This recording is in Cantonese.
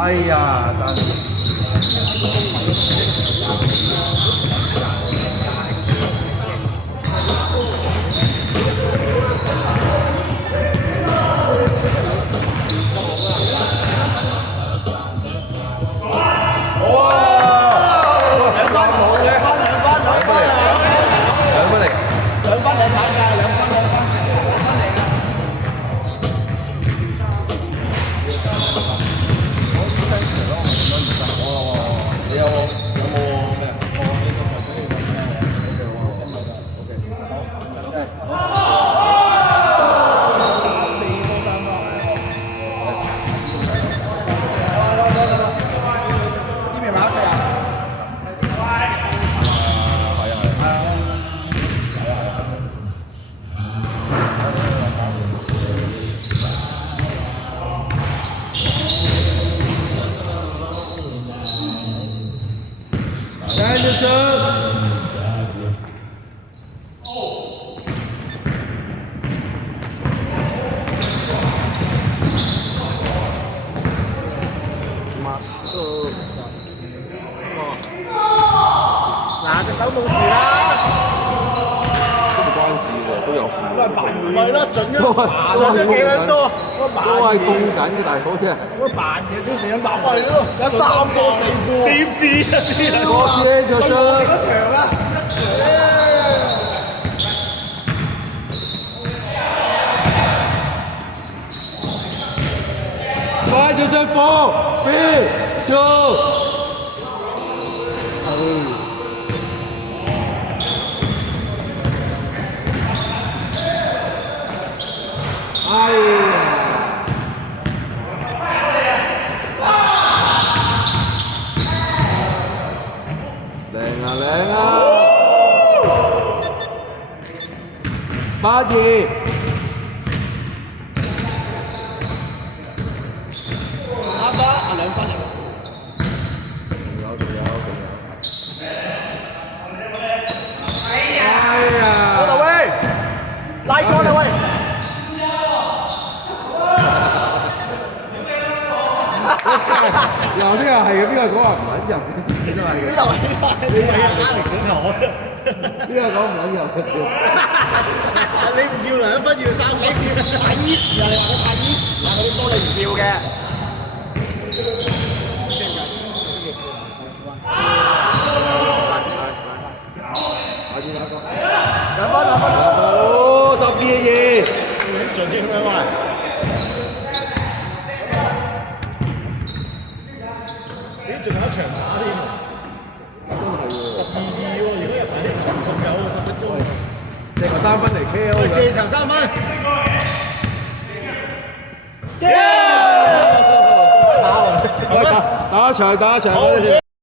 哎呀，但係。嗱，隻手冇事啦，都唔關事嘅，都有事。唔係啦，準咗咗幾撚多，都係痛緊嘅大佬啫。我扮嘢都成日扮係咯，有3個4個，點知啊？我驚咗傷。嗰場啊，快啲進步 ，3、2。哎呀！靚啊靚啊！8-2。差唔多啊，2分嚟。仲有。哎呀！嗰度喂，拉杆啦喂！嗱，呢個係嘅，邊個講話唔撚入？呢度係嘅。你係Alex上頭啊！邊個講唔撚入？你唔要2分，要3分，你太 easy 啊！你太 easy 啊！嗰啲波你唔要嘅。2分。哦，12-2。盡啲咁樣喂。咦？仲有一場打添12-2喎！如果入埋啲球仲有10分鐘。射球3分嚟 KO。喂，射場3分。打一場。